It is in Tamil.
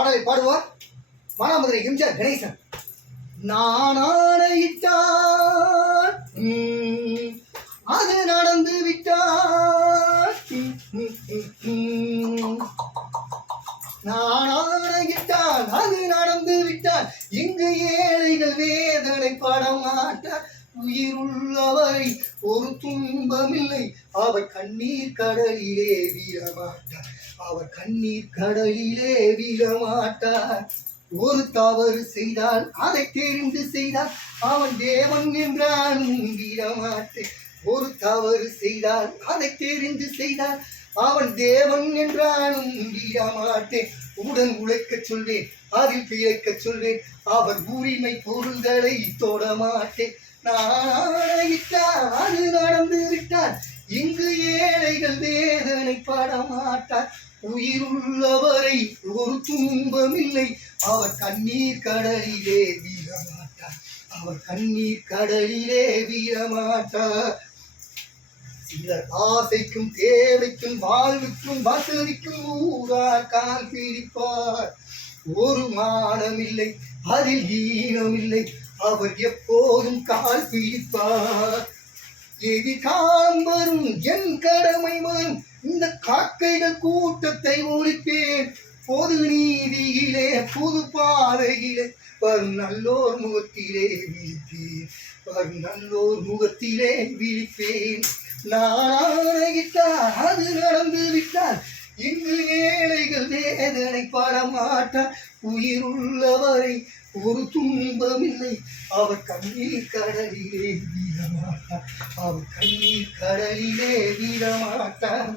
பாடலை பாடுவார் மானாமதுரை எம்ஜிஆர் கணேசன். நான் ஆணையிட்டால் அது நடந்து விட்டால், நான் ஆணையிட்டால் அது நடந்து விட்டால், இங்கு ஏழைகள் வேதனை படமாட்டார். உயிருள்ளவரை ஒரு துன்பமில்லை, அவர் கண்ணீர் கடலிலே வீழமாட்டார், அவர் கண்ணீர் கடலிலே வீழமாட்டார். ஒரு தவறு செய்தால் அதை தெரிந்து செய்தால் அவன் தேவன் என்றானும் வீழமாட்டேன். ஒரு தவறு செய்தால் அதை தெரிந்து செய்தால் அவன் தேவன் என்றானும் வீழமாட்டேன். உடன் உழைக்க சொல்வேன், அதில் பிழைக்க சொல்வேன், அவர் உரிமை பொருள்களை தொடமாட்டேன். நான் அது நடந்து விட்டால், இங்கு ஏழைகள் வேதனை படமாட்டார். உயிருள்ளவரை ஒரு துன்பமில்லை, அவர் கண்ணீர் கடலிலே வீழமாட்டார், அவர் கண்ணீர் கடலிலே வீழமாட்டார். சிலர் ஆசைக்கும் தேவைக்கும் வாழ்வுக்கும் வசதிக்கும் ஊரார் கால் பிடிப்பார். ஒரு மானமில்லை, அதில் ஈனமில்லை, அவர் எப்போதும் கால் பிடிப்பார். எதிர்காலம் வரும், என் கடமை வரும், இந்த காக்கைகள் கூட்டத்தை ஒழிப்பேன். பொது நீதியிலே புது பாதையிலே வரும் நல்லோர் முகத்திலே விழிப்பேன், வரும் நல்லோர் முகத்திலே விழிப்பேன். நான் ஆணையிட்டால் அது நடந்து விட்டால், இங்கு ஏழைகள் வேதனை படமாட்டார். உயிருள்ளவரை ஒரு துன்பமில்லை, அவர் கண்ணீர் கடலிலே வீழமாட்டார், அவர் கண்ணீர் கடலிலே வீழமாட்டார்.